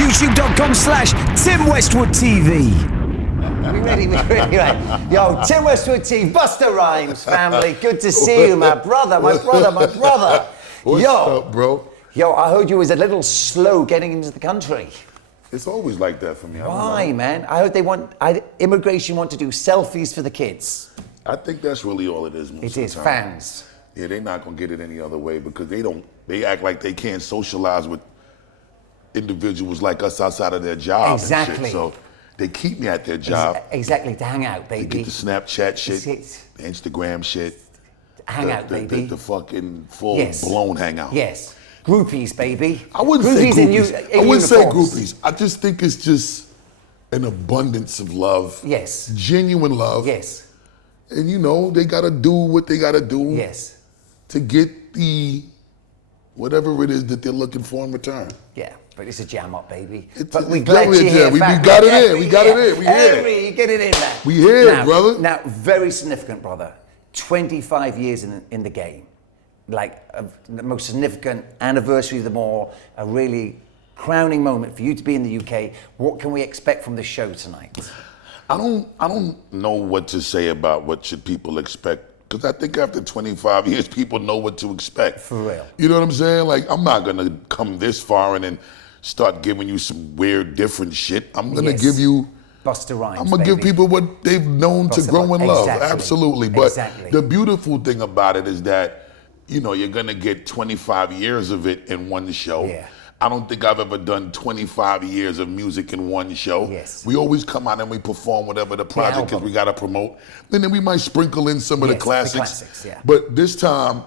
YouTube.com/Tim Westwood TV. We really right. Yo, Tim Westwood TV, Busta Rhymes family. Good to see you, my brother. What's up, bro? Yo, I heard you was a little slow getting into the country. It's always like that for me. Why, man? I heard immigration want to do selfies for the kids. I think that's really all it is. It is fans. Yeah, they're not gonna get it any other way because they act like they can't socialize with individuals like us outside of their job. Exactly. And shit. So they keep me at their job. Exactly, to hang out, baby. They get the Snapchat shit, the Instagram shit. Hangout, baby. The fucking full-blown hangout. Yes. Groupies, baby. I wouldn't groupies say groupies. I wouldn't say groupies. I just think it's just an abundance of love. Yes. Genuine love. Yes. And you know, they gotta do what they gotta do. Yes. To get the whatever it is that they're looking for in return. Yeah, but it's a jam up, baby. But we glad you're here. We got it in. We got it in. We here. You get it in there. We here, brother. Now, very significant, brother. 25 years in the game. Like the most significant anniversary of them all. A really crowning moment for you to be in the UK. What can we expect from the show tonight? I don't know what to say about what should people expect. Because I think after 25 years, people know what to expect. For real. You know what I'm saying? Like, I'm not going to come this far and then start giving you some weird, different shit. I'm going to give you... Busta Rhymes, I'm going to give people what they've known to grow in love. Absolutely. But the beautiful thing about it is that, you know, you're going to get 25 years of it in one show. Yeah. I don't think I've ever done 25 years of music in one show. Yes. We always come out and we perform whatever the project is we got to promote. And then we might sprinkle in some of the classics. Yeah. But this time,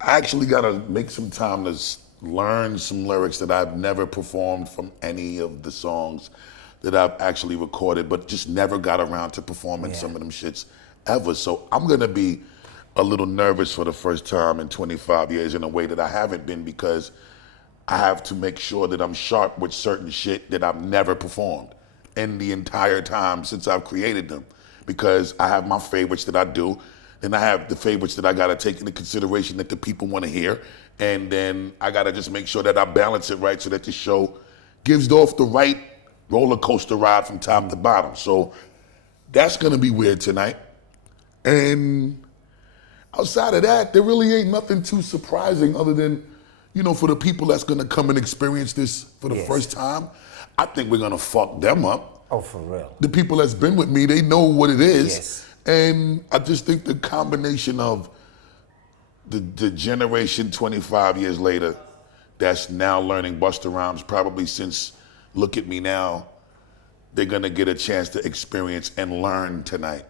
I actually got to make some time to learn some lyrics that I've never performed from any of the songs that I've actually recorded, but just never got around to performing some of them shits ever. So I'm going to be a little nervous for the first time in 25 years in a way that I haven't been because I have to make sure that I'm sharp with certain shit that I've never performed in the entire time since I've created them. Because I have my favorites that I do, then I have the favorites that I gotta take into consideration that the people wanna hear, and then I gotta just make sure that I balance it right so that the show gives off the right roller coaster ride from top to bottom. So that's gonna be weird tonight. And outside of that, there really ain't nothing too surprising other than, you know, for the people that's gonna come and experience this for the first time, I think we're gonna fuck them up. Oh, for real. The people that's been with me, they know what it is. Yes. And I just think the combination of the generation 25 years later that's now learning Busta Rhymes, probably since Look at Me Now, they're gonna get a chance to experience and learn tonight.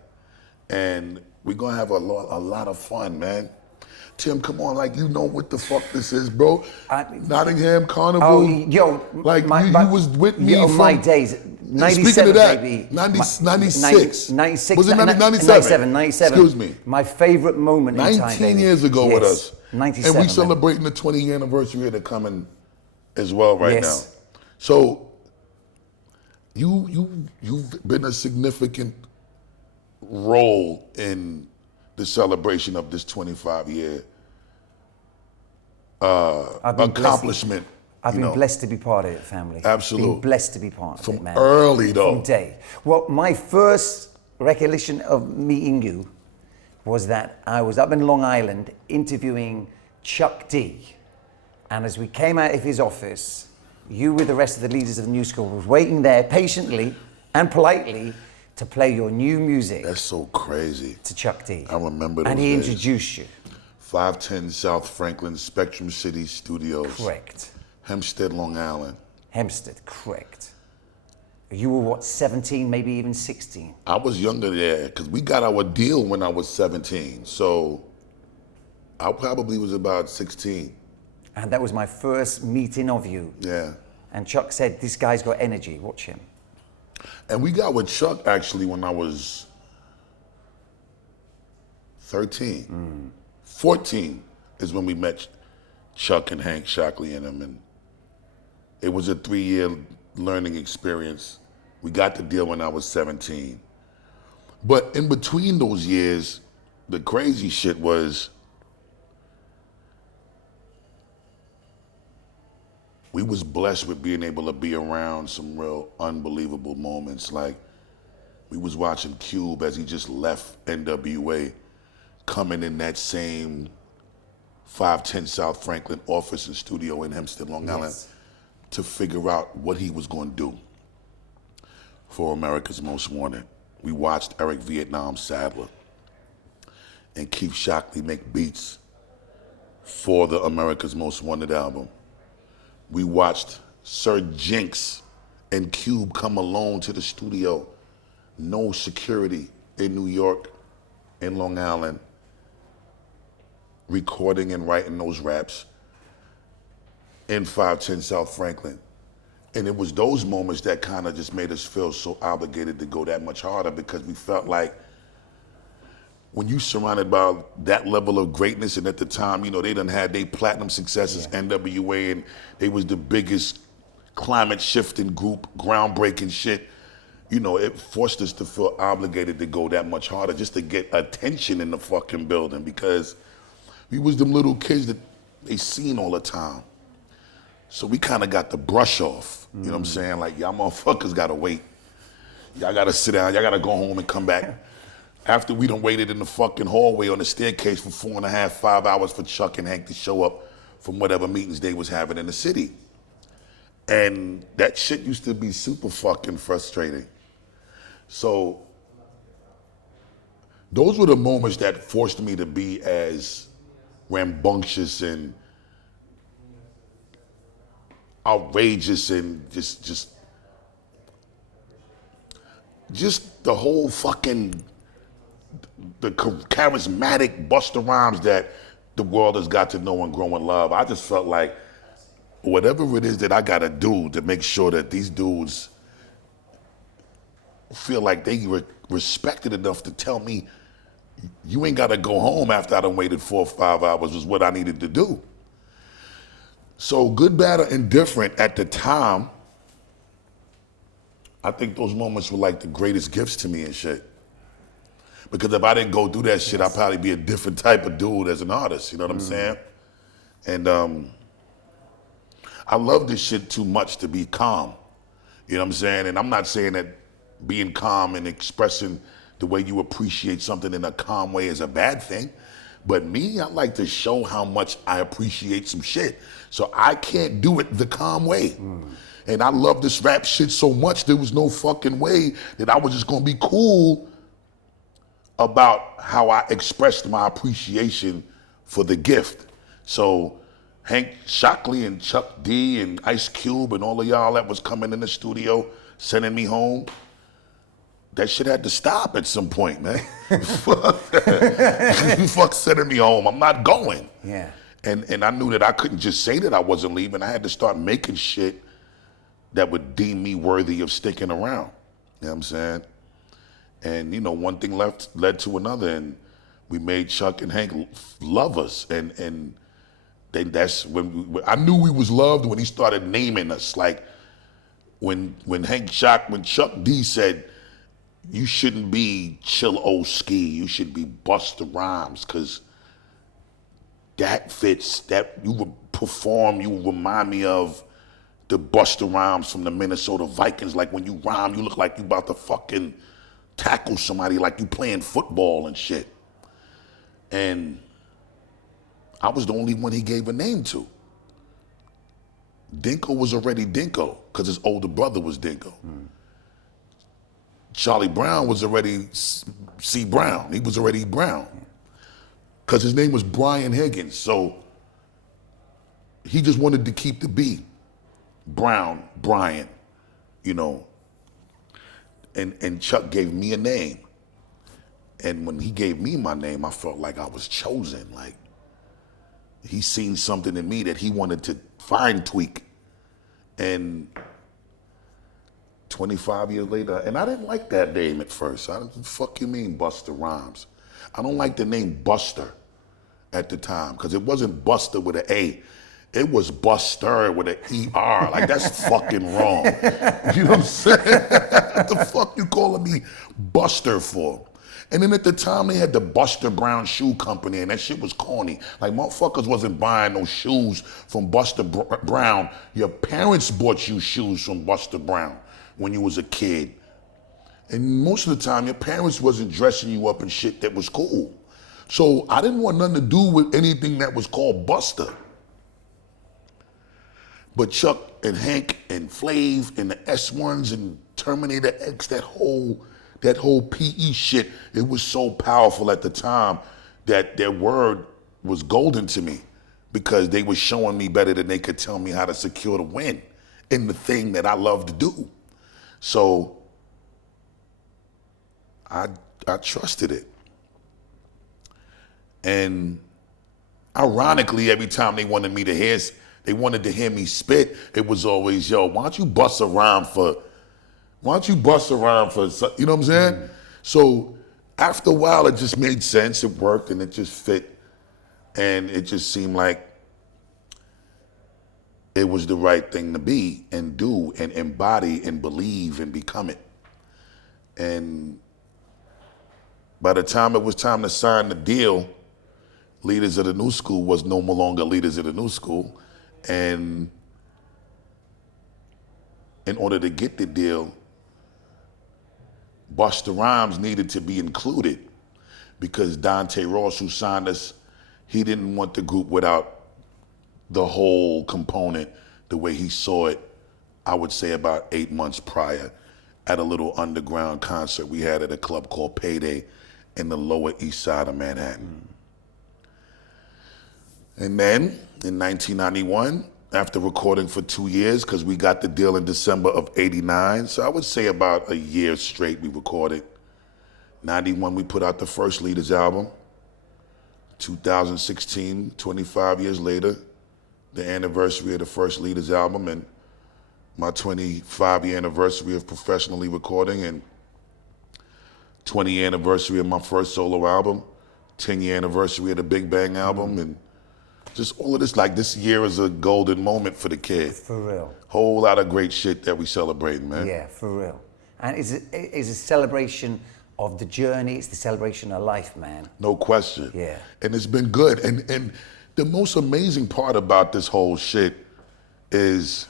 And we're gonna have a lot of fun, man. Tim, come on, like, you know what the fuck this is, bro. Nottingham Carnival. Oh, yo. Like, you was with me from... my days. 97, speaking of that, baby. 96. 96. Was it 97? 97. Excuse me. My favorite moment in time, 19 years ago with us. 97. And we celebrating the 20th anniversary of the coming as well right now. So, you've been a significant role in the celebration of this 25-year accomplishment. I've been blessed to be part of it, family. Absolutely. Been blessed to be part of it, man. From early, though. From day. Well, my first recollection of meeting you was that I was up in Long Island interviewing Chuck D. And as we came out of his office, you with the rest of the leaders of the new school was waiting there patiently and politely to play your new music. That's so crazy. To Chuck D. I remember those And he days. introduced you. 510 South Franklin, Spectrum City Studios. Correct. Hempstead, Long Island. Hempstead, correct. You were what, 17, maybe even 16? I was younger there, because we got our deal when I was 17. So I probably was about 16. And that was my first meeting of you. Yeah. And Chuck said, this guy's got energy, watch him. And we got with Chuck actually when I was 13. 14 is when we met Chuck and Hank Shockley and them. And it was a 3-year learning experience. We got the deal when I was 17. But in between those years, the crazy shit was we was blessed with being able to be around some real unbelievable moments. Like, we was watching Cube as he just left NWA, coming in that same 510 South Franklin office and studio in Hempstead, Long Island, to figure out what he was going to do for America's Most Wanted. We watched Eric Vietnam Sadler and Keith Shockley make beats for the America's Most Wanted album. We watched Sir Jinx and Cube come alone to the studio, no security in New York, in Long Island, recording and writing those raps in 510 South Franklin. And it was those moments that kind of just made us feel so obligated to go that much harder, because we felt like when you surrounded by that level of greatness, and at the time, you know, they done had their platinum successes, NWA, and they was the biggest climate shifting group, groundbreaking shit. You know, it forced us to feel obligated to go that much harder just to get attention in the fucking building, because we was them little kids that they seen all the time. So we kind of got the brush off. You know what I'm saying? Like, y'all motherfuckers gotta wait. Y'all gotta sit down, y'all gotta go home and come back. After we done waited in the fucking hallway on the staircase for 4.5, 5 hours for Chuck and Hank to show up from whatever meetings they was having in the city. And that shit used to be super fucking frustrating. So those were the moments that forced me to be as rambunctious and outrageous and just the whole fucking the charismatic Busta Rhymes that the world has got to know and grow and love. I just felt like whatever it is that I gotta do to make sure that these dudes feel like they were respected enough to tell me, you ain't gotta go home after I done waited 4 or 5 hours, was what I needed to do. So good, bad, or indifferent at the time, I think those moments were like the greatest gifts to me and shit. Because if I didn't go do that shit, I'd probably be a different type of dude as an artist, you know what I'm saying? And I love this shit too much to be calm, you know what I'm saying? And I'm not saying that being calm and expressing the way you appreciate something in a calm way is a bad thing. But me, I like to show how much I appreciate some shit. So I can't do it the calm way. And I love this rap shit so much, there was no fucking way that I was just gonna be cool about how I expressed my appreciation for the gift. So Hank Shockley and Chuck D and Ice Cube and all of y'all that was coming in the studio, sending me home, that shit had to stop at some point, man. Fuck that. Fuck sending me home. I'm not going. Yeah. And I knew that I couldn't just say that I wasn't leaving. I had to start making shit that would deem me worthy of sticking around. You know what I'm saying? And, you know, one thing led to another, and we made Chuck and Hank love us. And that's when I knew we was loved when he started naming us. Like when Chuck D said, you shouldn't be Chill O-Ski, you should be Busta Rhymes, because that fits, that you would perform, you would remind me of the Busta Rhymes from the Minnesota Vikings. Like when you rhyme, you look like you about to fucking tackle somebody, like you playing football and shit. And I was the only one he gave a name to. Dinko was already Dinko, because his older brother was Dinko. Charlie Brown was already C. Brown. He was already Brown, because his name was Brian Higgins. So he just wanted to keep the B. Brown, Brian, you know. And Chuck gave me a name. And when he gave me my name, I felt like I was chosen. Like he seen something in me that he wanted to fine tweak. And 25 years later, and I didn't like that name at first. Fuck you mean Busta Rhymes? I don't like the name Buster at the time, because it wasn't Buster with an A. It was Buster with an ER. Like, that's fucking wrong. You know what I'm saying? What the fuck you calling me Buster for? And then at the time they had the Busta Brown Shoe Company, and that shit was corny. Like motherfuckers wasn't buying no shoes from Busta Brown. Your parents bought you shoes from Busta Brown when you was a kid. And most of the time your parents wasn't dressing you up in shit that was cool. So I didn't want nothing to do with anything that was called Busta. But Chuck and Hank and Flav and the S1s and Terminator X, that whole PE shit, it was so powerful at the time that their word was golden to me because they were showing me better than they could tell me how to secure the win in the thing that I love to do. So I trusted it. And ironically, every time they wanted to hear me spit, it was always, yo, why don't you bust a rhyme for, you know what I'm saying? So after a while, it just made sense, it worked, and it just fit. And it just seemed like it was the right thing to be and do and embody and believe and become it. And by the time it was time to sign the deal, Leaders of the New School was no longer Leaders of the New School. And in order to get the deal, Busta Rhymes needed to be included because Dante Ross, who signed us, he didn't want the group without the whole component the way he saw it, I would say about 8 months prior at a little underground concert we had at a club called Payday in the Lower East Side of Manhattan. And then in 1991, after recording for 2 years, because we got the deal in December of '89, so I would say about a year straight we recorded. 91, we put out the first Leaders album. 2016, 25 years later, the anniversary of the first Leaders album and my 25-year anniversary of professionally recording and 20-year anniversary of my first solo album, 10-year anniversary of the Big Bang album, and just all of this, like this year is a golden moment for the kid. For real. Whole lot of great shit that we celebrating, man. Yeah, for real. And it's a celebration of the journey, it's the celebration of life, man. No question. Yeah. And it's been good. And the most amazing part about this whole shit is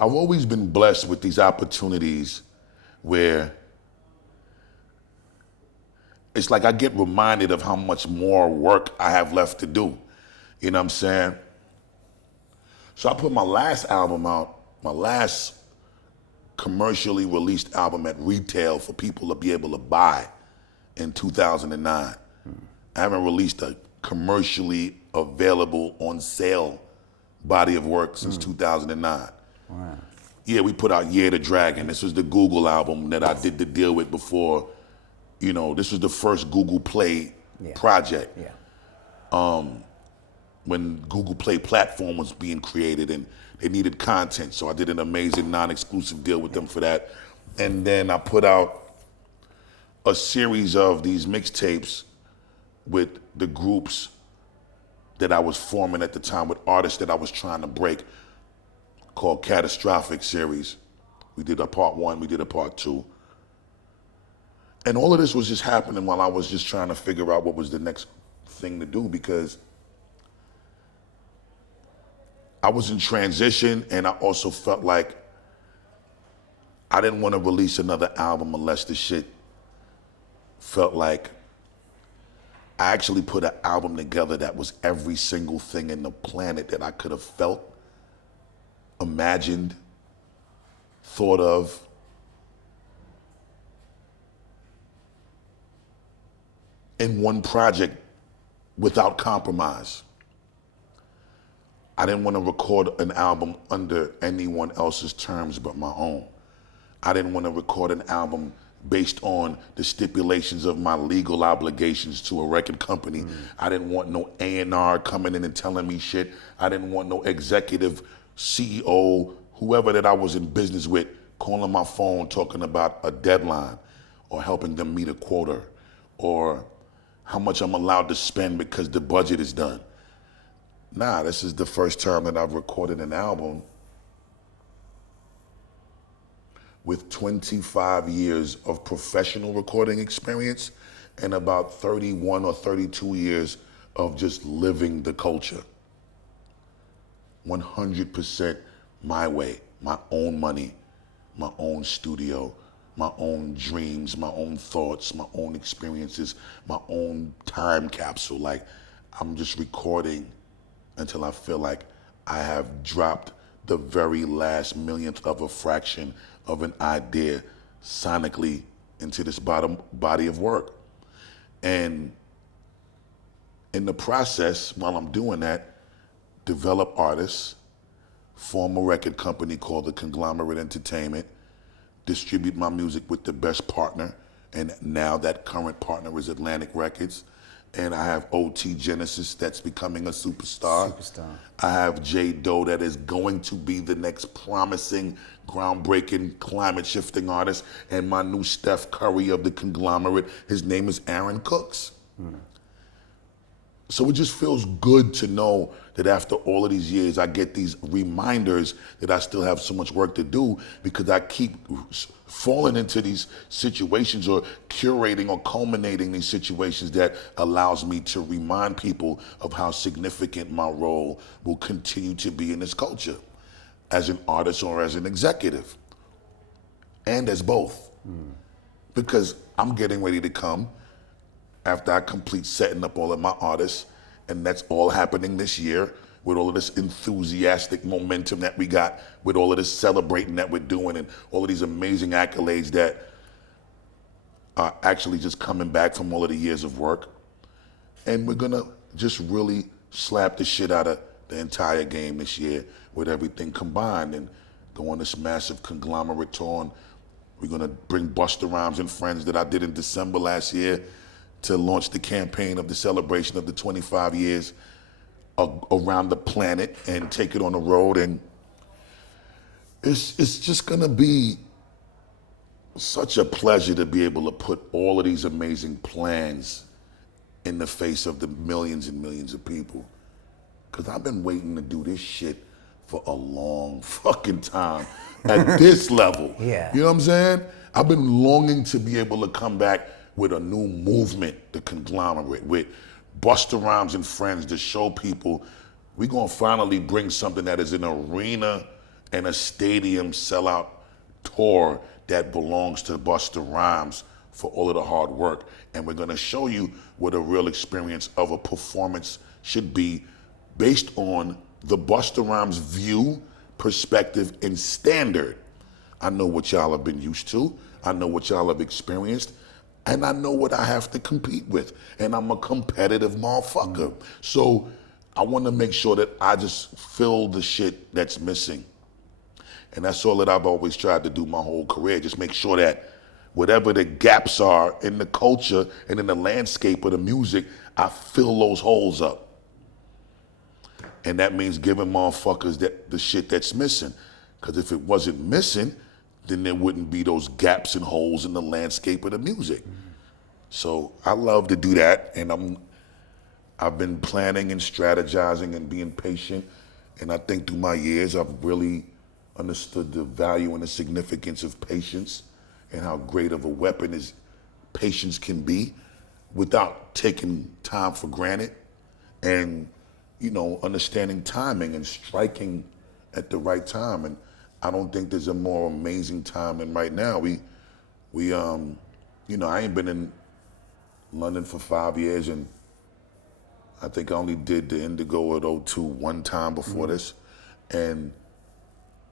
I've always been blessed with these opportunities where it's like I get reminded of how much more work I have left to do. You know what I'm saying? So I put my last album out, my last commercially released album at retail for people to be able to buy in 2009. I haven't released a commercially available on sale body of work since 2009. Wow. Yeah, we put out Year the Dragon. This was the Google album that I did the deal with before. You know, this was the first Google Play project. Yeah. When Google Play platform was being created and they needed content. So I did an amazing non-exclusive deal with them for that. And then I put out a series of these mixtapes with the groups that I was forming at the time, with artists that I was trying to break, called Catastrophic series. We did a part 1, we did a part 2. And all of this was just happening while I was just trying to figure out what was the next thing to do, because I was in transition and I also felt like I didn't want to release another album unless the shit felt like I actually put an album together that was every single thing in the planet that I could have felt, imagined, thought of. In one project without compromise. I didn't want to record an album under anyone else's terms but my own. I didn't want to record an album based on the stipulations of my legal obligations to a record company. I didn't want no A&R coming in and telling me shit. I didn't want no executive, CEO, whoever that I was in business with, calling my phone talking about a deadline or helping them meet a quota or how much I'm allowed to spend because the budget is done. Nah, this is the first time that I've recorded an album with 25 years of professional recording experience and about 31 or 32 years of just living the culture. 100% my way, my own money, my own studio, my own dreams, my own thoughts, my own experiences, my own time capsule. Like, I'm just recording until I feel like I have dropped the very last millionth of a fraction of an idea sonically into this body of work. And in the process, while I'm doing that, develop artists, form a record company called the Conglomerate Entertainment, distribute my music with the best partner, and now that current partner is Atlantic Records. And I have OT Genesis that's becoming a superstar. I have J Doe that is going to be the next promising, groundbreaking, climate shifting artist. And my new Steph Curry of the Conglomerate, his name is Aaron Cooks. So it just feels good to know that after all of these years, I get these reminders that I still have so much work to do, because I keep falling into these situations or curating or culminating these situations that allows me to remind people of how significant my role will continue to be in this culture as an artist or as an executive, and as both. Because I'm getting ready to come after I complete setting up all of my artists, and that's all happening this year with all of this enthusiastic momentum that we got, with all of this celebrating that we're doing, and all of these amazing accolades that are actually just coming back from all of the years of work. And we're gonna just really slap the shit out of the entire game this year with everything combined, and go on this massive conglomerate tour. And we're gonna bring Busta Rhymes and friends that I did in December last year to launch the campaign of the celebration of the 25 years around the planet, and take it on the road. And it's just gonna be such a pleasure to be able to put all of these amazing plans in the face of the millions and millions of people. Because I've been waiting to do this shit for a long fucking time at this level. Yeah. You know what I'm saying? I've been longing to be able to come back with a new movement, the Conglomerate, with Busta Rhymes and friends, to show people we're gonna finally bring something that is an arena and a stadium sellout tour that belongs to Busta Rhymes for all of the hard work. And we're gonna show you what a real experience of a performance should be, based on the Busta Rhymes view, perspective, and standard. I know what y'all have been used to. I know what y'all have experienced. And I know what I have to compete with. And I'm a competitive motherfucker. So I want to make sure that I just fill the shit that's missing. And that's all that I've always tried to do my whole career. Just make sure that whatever the gaps are in the culture and in the landscape of the music, I fill those holes up. And that means giving motherfuckers the shit that's missing. Because if it wasn't missing, then there wouldn't be those gaps and holes in the landscape of the music. So I love to do that, and I've been planning and strategizing and being patient, and I think through my years I've really understood the value and the significance of patience, and how great of a weapon is patience can be, without taking time for granted, and understanding timing and striking at the right time. And I don't think there's a more amazing time than right now. I ain't been in London for 5 years, and I think I only did the Indigo at O2 one time before this, and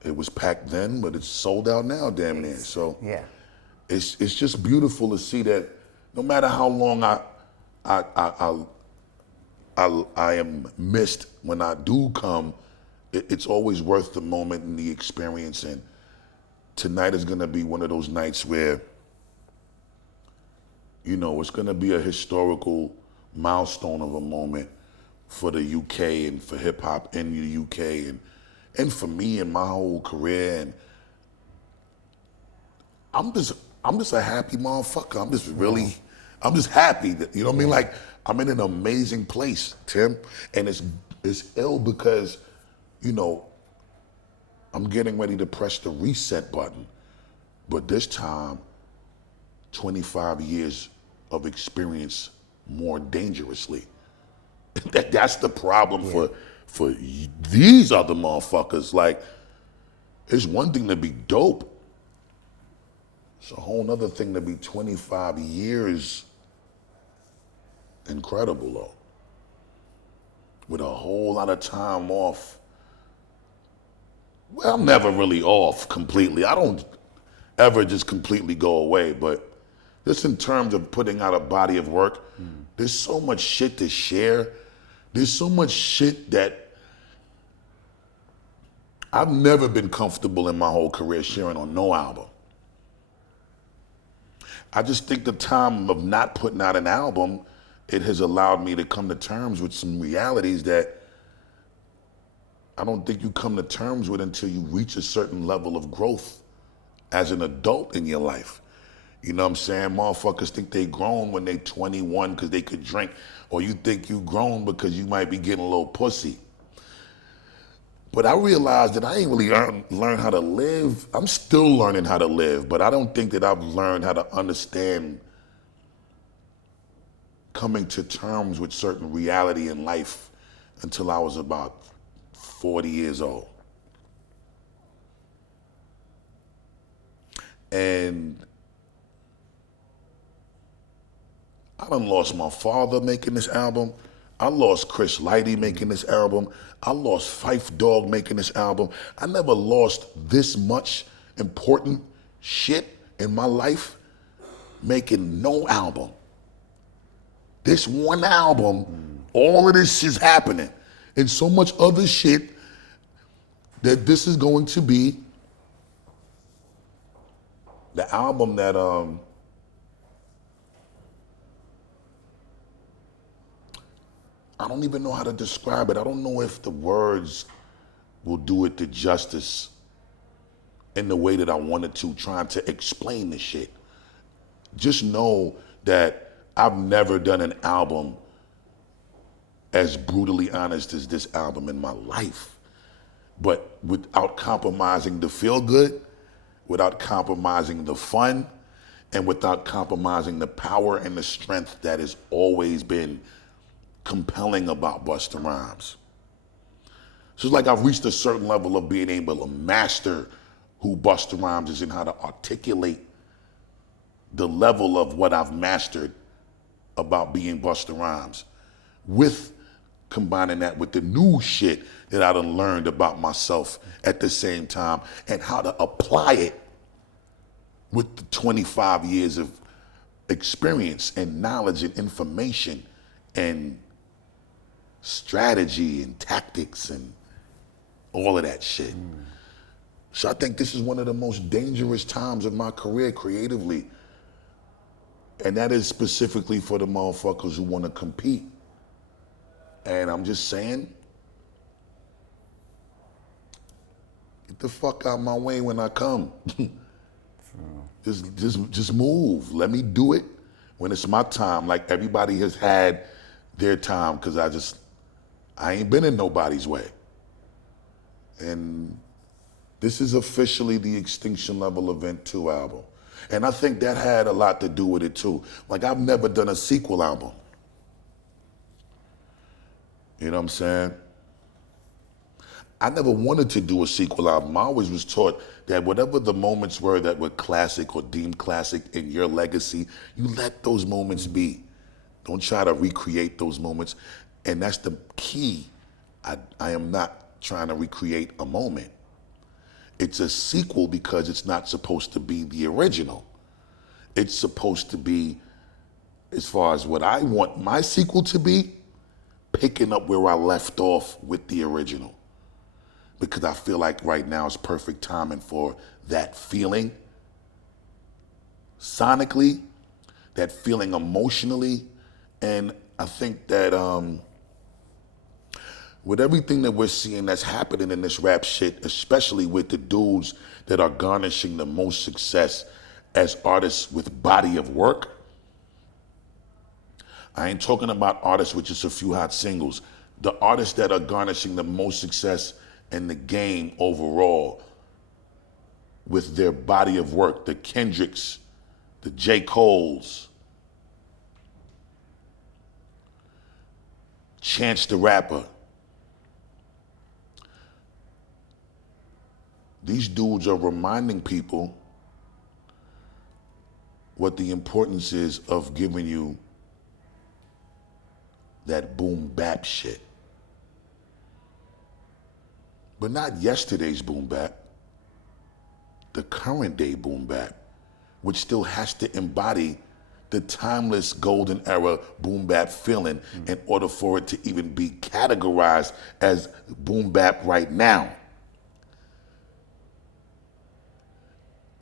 it was packed then, but it's sold out now, damn near. So yeah, it's just beautiful to see that no matter how long I am missed when I do come, it's always worth the moment and the experience. And tonight is gonna be one of those nights where, it's gonna be a historical milestone of a moment for the UK and for hip hop in the UK, and for me and my whole career. And I'm just a happy motherfucker. I'm just happy that, you know what I mean? Like, I'm in an amazing place, Tim. And it's ill because, I'm getting ready to press the reset button. But this time, 25 years of experience more dangerously. That's the problem for these other motherfuckers. Like, it's one thing to be dope. It's a whole nother thing to be 25 years incredible though. With a whole lot of time off. Well, I'm never really off completely. I don't ever just completely go away, but just in terms of putting out a body of work, there's so much shit to share. There's so much shit that I've never been comfortable in my whole career sharing on no album. I just think the time of not putting out an album, it has allowed me to come to terms with some realities that I don't think you come to terms with until you reach a certain level of growth as an adult in your life. You know what I'm saying? Motherfuckers think they grown when they 21 because they could drink, or you think you grown because you might be getting a little pussy. But I realized that I ain't really learned how to live. I'm still learning how to live, but I don't think that I've learned how to understand coming to terms with certain reality in life until I was about 40 years old. And I done lost my father making this album. I lost Chris Lighty making this album. I lost Phife Dawg making this album. I never lost this much important shit in my life making no album. This one album, all of this is happening. And so much other shit that this is going to be the album that I don't even know how to describe it. I don't know if the words will do it the justice in the way that I wanted to, trying to explain the shit. Just know that I've never done an album as brutally honest as this album in my life, but without compromising the feel good, without compromising the fun, and without compromising the power and the strength that has always been compelling about Busta Rhymes. So it's like I've reached a certain level of being able to master who Busta Rhymes is and how to articulate the level of what I've mastered about being Busta Rhymes, with combining that with the new shit that I done learned about myself at the same time, and how to apply it with the 25 years of experience and knowledge and information and strategy and tactics and all of that shit. So I think this is one of the most dangerous times of my career creatively. And that is specifically for the motherfuckers who want to compete. And I'm just saying, get the fuck out of my way when I come. Just move. Let me do it when it's my time. Like everybody has had their time, because I ain't been in nobody's way. And this is officially the Extinction Level Event 2 album. And I think that had a lot to do with it too. Like, I've never done a sequel album. You know what I'm saying? I never wanted to do a sequel album. I always was taught that whatever the moments were that were classic or deemed classic in your legacy, you let those moments be. Don't try to recreate those moments. And that's the key. I am not trying to recreate a moment. It's a sequel because it's not supposed to be the original. It's supposed to be, as far as what I want my sequel to be, picking up where I left off with the original. Because I feel like right now is perfect timing for that feeling sonically, that feeling emotionally. And I think that with everything that we're seeing that's happening in this rap shit, especially with the dudes that are garnishing the most success as artists with body of work, I ain't talking about artists with just a few hot singles. The artists that are garnishing the most success in the game overall with their body of work, the Kendricks, the J. Coles, Chance the Rapper. These dudes are reminding people what the importance is of giving you that boom bap shit. But not yesterday's boom bap, the current day boom bap, which still has to embody the timeless golden era boom bap feeling in order for it to even be categorized as boom bap right now.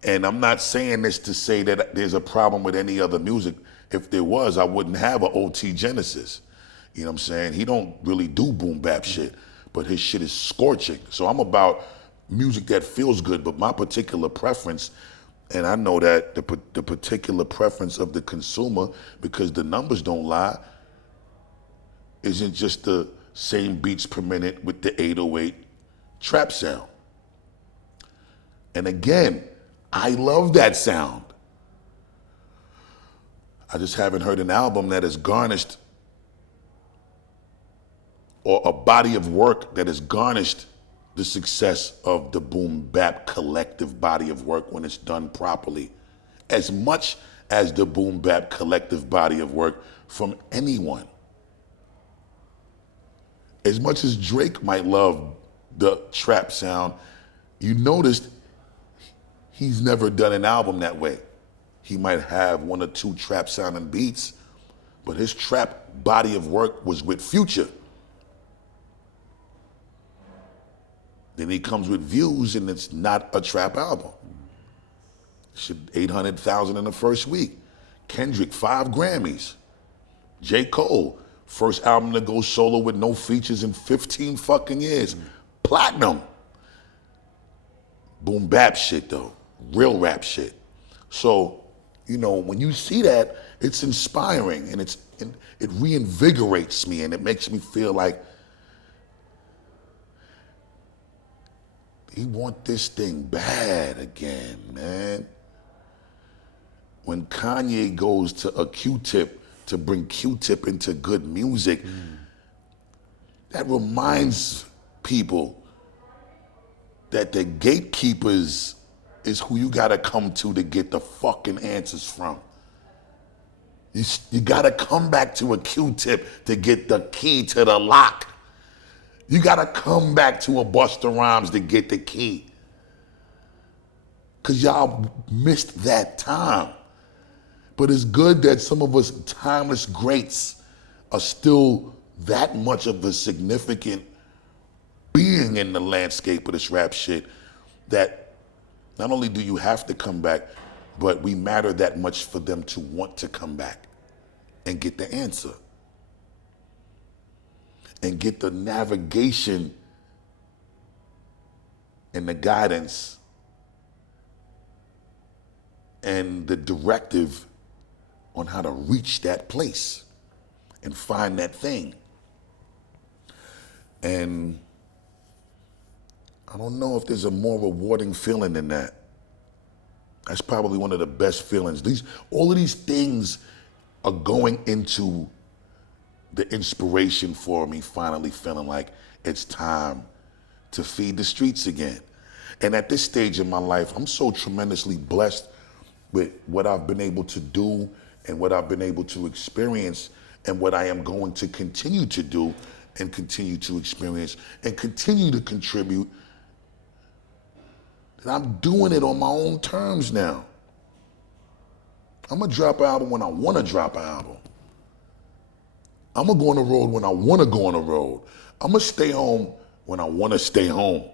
And I'm not saying this to say that there's a problem with any other music. If there was, I wouldn't have an OT Genesis. You know what I'm saying? He don't really do boom bap shit, but his shit is scorching. So I'm about music that feels good, but my particular preference, and I know that the particular preference of the consumer, because the numbers don't lie, isn't just the same beats per minute with the 808 trap sound. And again, I love that sound. I just haven't heard an album that has garnished, or a body of work that has garnished the success of the boom bap collective body of work when it's done properly, as much as the boom bap collective body of work from anyone. As much as Drake might love the trap sound, you noticed he's never done an album that way. He might have one or two trap sounding beats, but his trap body of work was with Future. Then he comes with Views and it's not a trap album. Shit, 800,000 in the first week. Kendrick, 5 Grammys. J. Cole, first album to go solo with no features in 15 fucking years. Platinum. Boom bap shit though. Real rap shit. So, you know, when you see that, it's inspiring and it reinvigorates me and it makes me feel like he want this thing bad again, man. When Kanye goes to a Q-Tip to bring Q-Tip into good music, that reminds people that the gatekeepers is who you gotta come to get the fucking answers from. You gotta come back to a Q-Tip to get the key to the lock. You gotta come back to a Busta Rhymes to get the key. Cause y'all missed that time. But it's good that some of us timeless greats are still that much of a significant being in the landscape of this rap shit that not only do you have to come back, but we matter that much for them to want to come back and get the answer. And get the navigation and the guidance and the directive on how to reach that place and find that thing. And I don't know if there's a more rewarding feeling than that. That's probably one of the best feelings. All of these things are going into the inspiration for me finally feeling like it's time to feed the streets again. And at this stage in my life, I'm so tremendously blessed with what I've been able to do and what I've been able to experience and what I am going to continue to do and continue to experience and continue to contribute, that I'm doing it on my own terms now. I'm gonna drop an album when I wanna drop an album. I'm gonna go on the road when I wanna go on the road. I'm gonna stay home when I wanna stay home.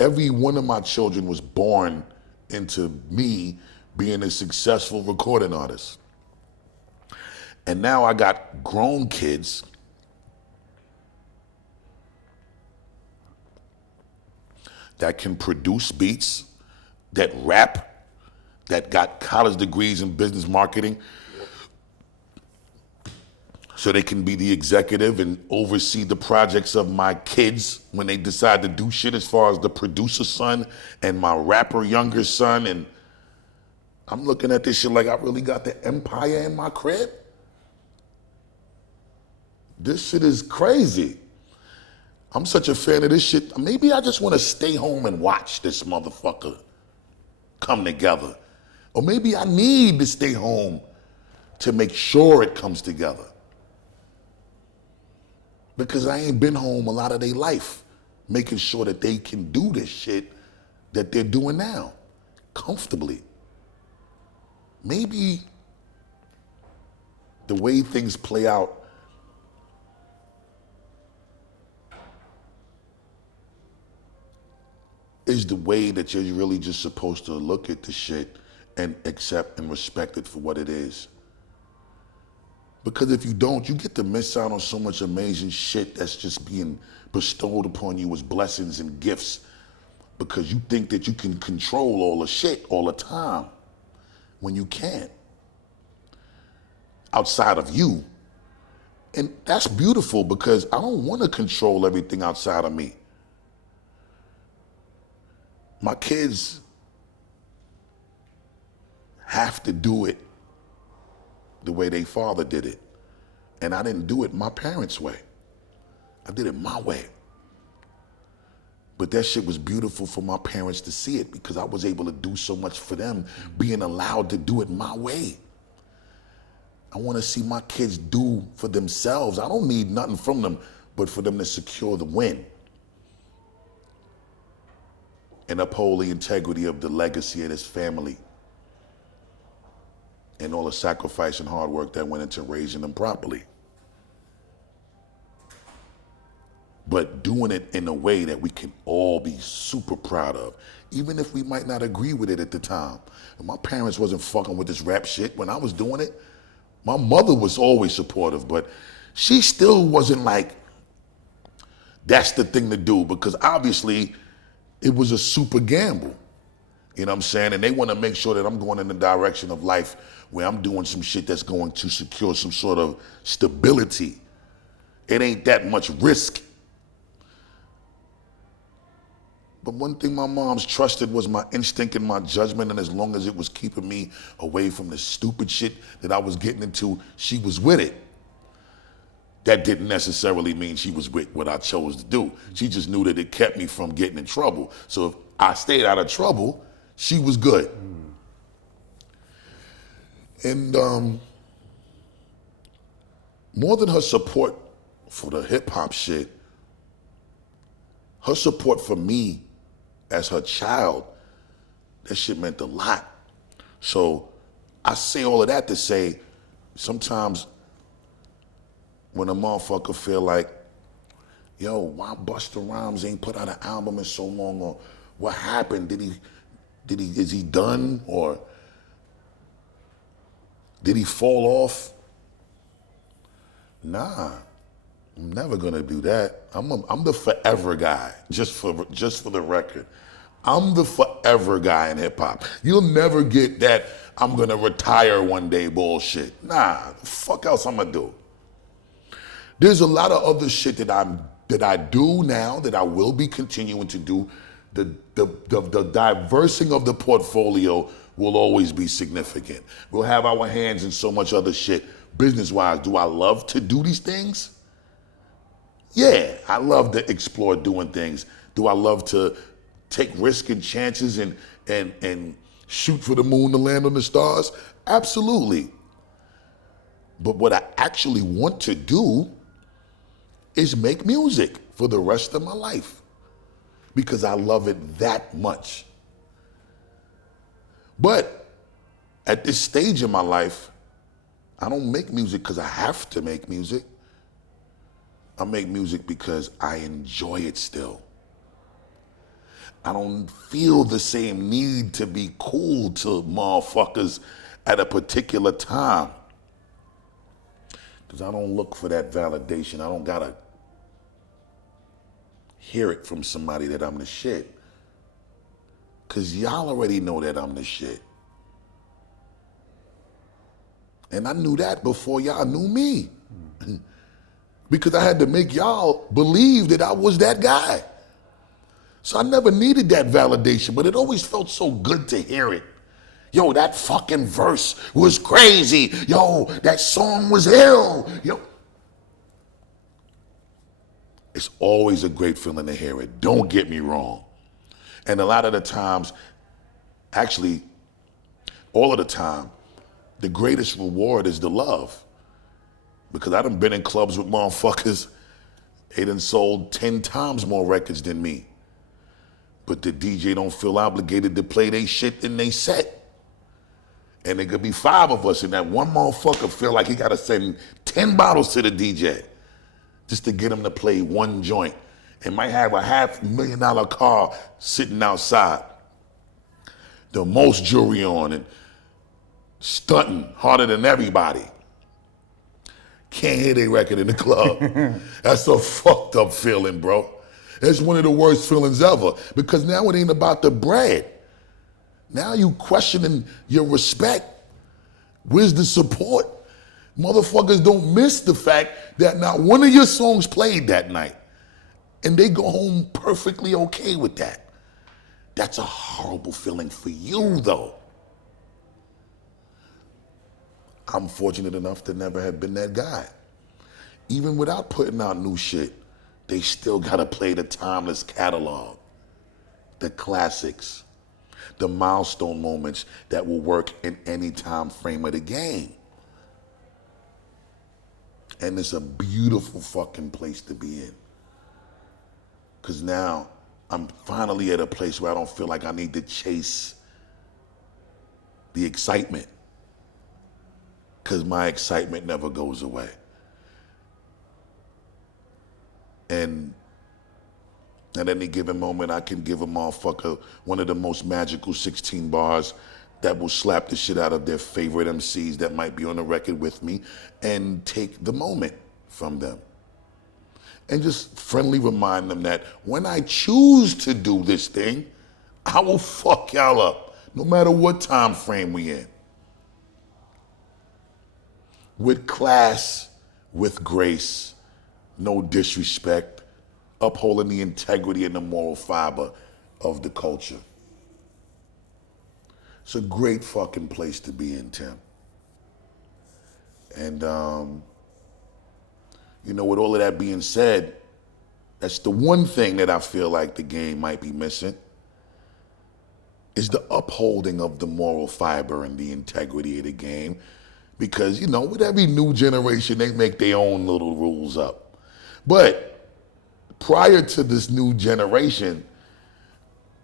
Every one of my children was born into me being a successful recording artist. And now I got grown kids that can produce beats, that rap, that got college degrees in business marketing. so they can be the executive and oversee the projects of my kids when they decide to do shit, as far as the producer son and my rapper younger son. And I'm looking at this shit like I really got the empire in my crib. This shit is crazy. I'm such a fan of this shit. Maybe I just want to stay home and watch this motherfucker come together. Or maybe I need to stay home to make sure it comes together. Because I ain't been home a lot of their life, making sure that they can do this shit that they're doing now, comfortably. Maybe the way things play out is the way that you're really just supposed to look at the shit and accept and respect it for what it is. Because if you don't, you get to miss out on so much amazing shit that's just being bestowed upon you as blessings and gifts, because you think that you can control all the shit all the time when you can't, outside of you. And that's beautiful, because I don't want to control everything outside of me. My kids have to do it the way their father did it. And I didn't do it my parents' way. I did it my way. But that shit was beautiful for my parents to see it, because I was able to do so much for them, being allowed to do it my way. I want to see my kids do for themselves. I don't need nothing from them but for them to secure the win and uphold the integrity of the legacy of this family and all the sacrifice and hard work that went into raising them properly. But doing it in a way that we can all be super proud of, even if we might not agree with it at the time. And my parents wasn't fucking with this rap shit when I was doing it. My mother was always supportive, but she still wasn't like, that's the thing to do, because obviously it was a super gamble. You know what I'm saying? And they want to make sure that I'm going in the direction of life where I'm doing some shit that's going to secure some sort of stability. It ain't that much risk. But one thing my mom's trusted was my instinct and my judgment, and as long as it was keeping me away from the stupid shit that I was getting into, she was with it. That didn't necessarily mean she was with what I chose to do. She just knew that it kept me from getting in trouble. So if I stayed out of trouble, she was good. And more than her support for the hip hop shit, her support for me as her child, that shit meant a lot. So I say all of that to say, sometimes when a motherfucker feel like, yo, why Busta Rhymes ain't put out an album in so long, or what happened? Is he done, or did he fall off? Nah, I'm never gonna do that. I'm the forever guy, just for the record. I'm the forever guy in hip hop. You'll never get that I'm gonna retire one day bullshit. Nah, the fuck else I'm gonna do? There's a lot of other shit that I do now that I will be continuing to do. The diversing of the portfolio will always be significant. We'll have our hands in so much other shit. Business-wise, do I love to do these things? Yeah, I love to explore doing things. Do I love to take risks and chances and shoot for the moon to land on the stars? Absolutely. But what I actually want to do is make music for the rest of my life, because I love it that much. But at this stage in my life, I don't make music because I have to make music. I make music because I enjoy it still. I don't feel the same need to be cool to motherfuckers at a particular time, because I don't look for that validation. I don't gotta hear it from somebody that I'm the shit, because y'all already know that I'm the shit. And I knew that before y'all knew me. because I had to make y'all believe that I was that guy. So I never needed that validation, but it always felt so good to hear it. Yo, that fucking verse was crazy. Yo, that song was ill. Yo. It's always a great feeling to hear it. Don't get me wrong. And a lot of the times, actually, all of the time, the greatest reward is the love. Because I done been in clubs with motherfuckers, they done sold 10 times more records than me. But the DJ don't feel obligated to play they shit in they set. And there could be 5 of us, and that one motherfucker feel like he gotta send 10 bottles to the DJ just to get him to play one joint. And might have a $500,000 car sitting outside. The most jewelry on and stunting harder than everybody. Can't hear their record in the club. That's a fucked up feeling, bro. It's one of the worst feelings ever, because now it ain't about the bread. Now you questioning your respect. Where's the support? Motherfuckers don't miss the fact that not one of your songs played that night. And they go home perfectly okay with that. That's a horrible feeling for you, though. I'm fortunate enough to never have been that guy. Even without putting out new shit, they still gotta play the timeless catalog, the classics, the milestone moments that will work in any time frame of the game. And it's a beautiful fucking place to be in. Because now I'm finally at a place where I don't feel like I need to chase the excitement. Because my excitement never goes away. And at any given moment, I can give a motherfucker one of the most magical 16 bars that will slap the shit out of their favorite MCs that might be on the record with me and take the moment from them. And just friendly remind them that when I choose to do this thing, I will fuck y'all up, no matter what time frame we in. With class, with grace, no disrespect, upholding the integrity and the moral fiber of the culture. It's a great fucking place to be in, Tim. And, you know, with all of that being said, that's the one thing that I feel like the game might be missing, is the upholding of the moral fiber and the integrity of the game. Because, you know, with every new generation, they make their own little rules up. But prior to this new generation,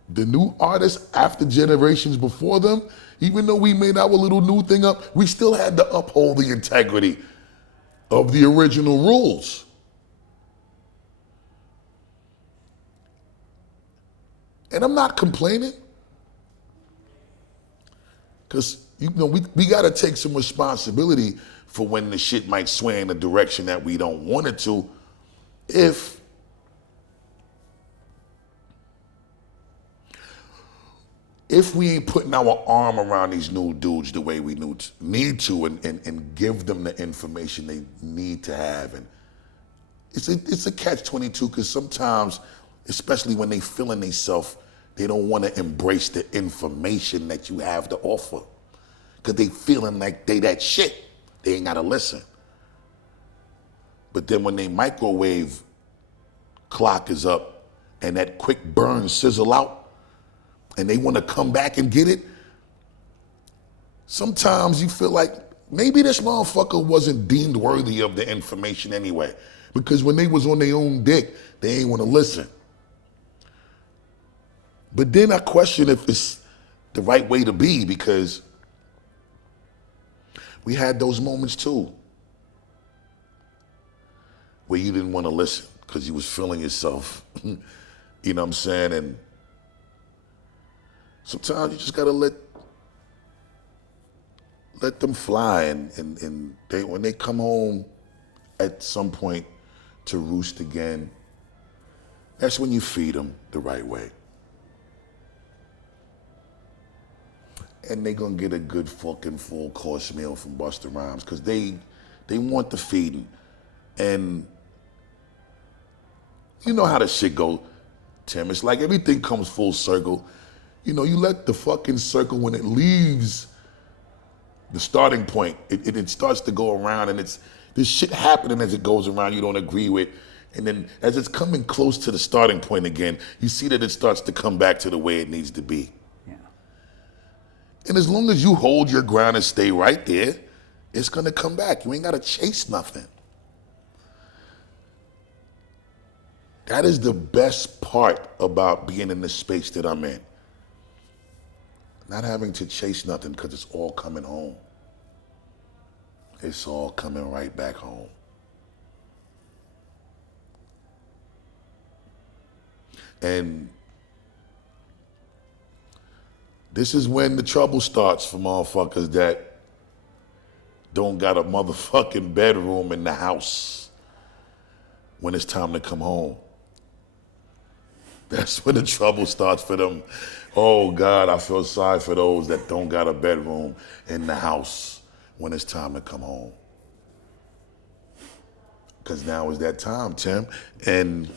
the new artists after generations before them, even though we made our little new thing up, we still had to uphold the integrity of the original rules. And I'm not complaining, because you know we got to take some responsibility for when the shit might sway in a direction that we don't want it to, if we ain't putting our arm around these new dudes the way we need to and give them the information they need to have. And it's a catch-22, because sometimes, especially when they feeling themselves, they don't want to embrace the information that you have to offer, because they feeling like they that shit. They ain't got to listen. But then when they microwave clock is up and that quick burn sizzle out, and they want to come back and get it, sometimes you feel like maybe this motherfucker wasn't deemed worthy of the information anyway, because when they was on their own dick, they ain't want to listen. But then I question if it's the right way to be, because we had those moments too where you didn't want to listen because you was feeling yourself. You know what I'm saying? And sometimes you just gotta let them fly, and they, when they come home at some point to roost again, that's when you feed them the right way. And they gonna get a good fucking full course meal from Busta Rhymes, because they want the feeding. And you know how the shit go, Tim. It's like everything comes full circle. You know, you let the fucking circle, when it leaves the starting point, it starts to go around, and it's this shit happening as it goes around you don't agree with. And then as it's coming close to the starting point again, you see that it starts to come back to the way it needs to be. Yeah. And as long as you hold your ground and stay right there, it's gonna come back. You ain't gotta chase nothing. That is the best part about being in the space that I'm in. Not having to chase nothing, because it's all coming home. It's all coming right back home. And this is when the trouble starts for motherfuckers that don't got a motherfucking bedroom in the house when it's time to come home. That's when the trouble starts for them. Oh God, I feel sorry for those that don't got a bedroom in the house when it's time to come home. Because now is that time, Tim. And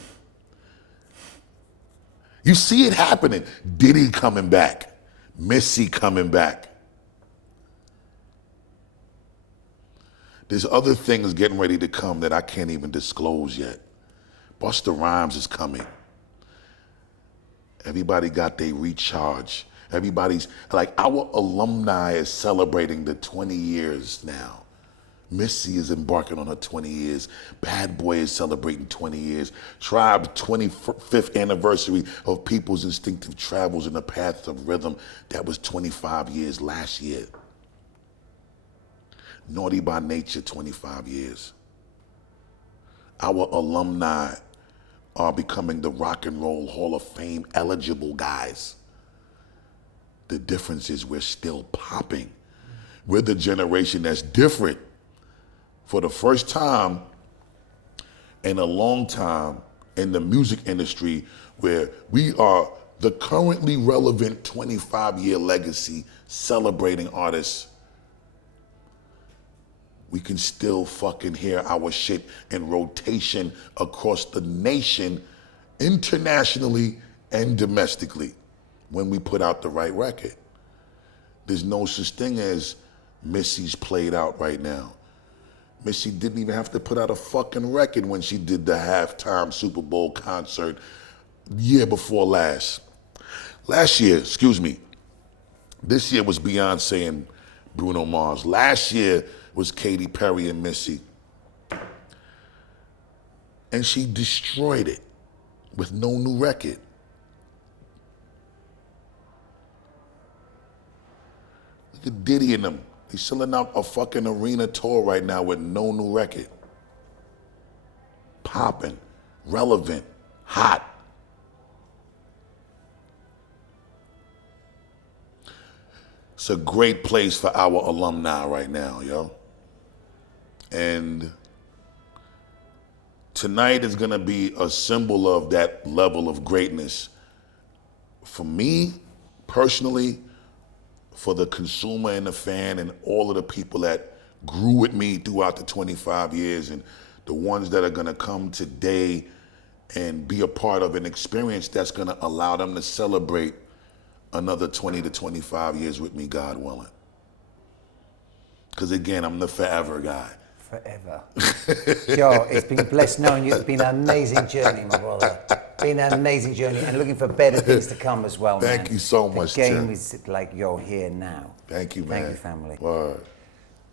you see it happening. Diddy coming back. Missy coming back. There's other things getting ready to come that I can't even disclose yet. Busta Rhymes is coming. Everybody got their recharge. Everybody's, like, our alumni is celebrating the 20 years now. Missy is embarking on her 20 years. Bad Boy is celebrating 20 years. Tribe's 25th anniversary of People's Instinctive Travels in the Path of Rhythm. That was 25 years last year. Naughty by Nature, 25 years. Our alumni are becoming the Rock and Roll Hall of Fame eligible guys. The difference is we're still popping. We're the generation that's different. For the first time in a long time in the music industry, where we are the currently relevant 25-year legacy celebrating artists, we can still fucking hear our shit in rotation across the nation, internationally and domestically, when we put out the right record. There's no such thing as Missy's played out right now. Missy didn't even have to put out a fucking record when she did the halftime Super Bowl concert year before last. Last year, excuse me. This year was Beyonce and Bruno Mars. Last year was Katy Perry and Missy. And she destroyed it with no new record. Look at Diddy and them. He's selling out a fucking arena tour right now with no new record. Popping, relevant, hot. It's a great place for our alumni right now, yo. And tonight is gonna be a symbol of that level of greatness. For me, personally, for the consumer and the fan and all of the people that grew with me throughout the 25 years, and the ones that are gonna come today and be a part of an experience that's gonna allow them to celebrate another 20 to 25 years with me, God willing. Because again, I'm the forever guy. Forever. Joe, it's been blessed knowing you. It's been an amazing journey, my brother. Been an amazing journey, and looking for better things to come as well, man. Thank you so much, The game Tim. is like you're here now. Thank you, man. Thank you, family. Word.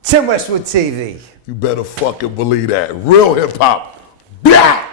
Tim Westwood TV. You better fucking believe that. Real hip hop. Blah!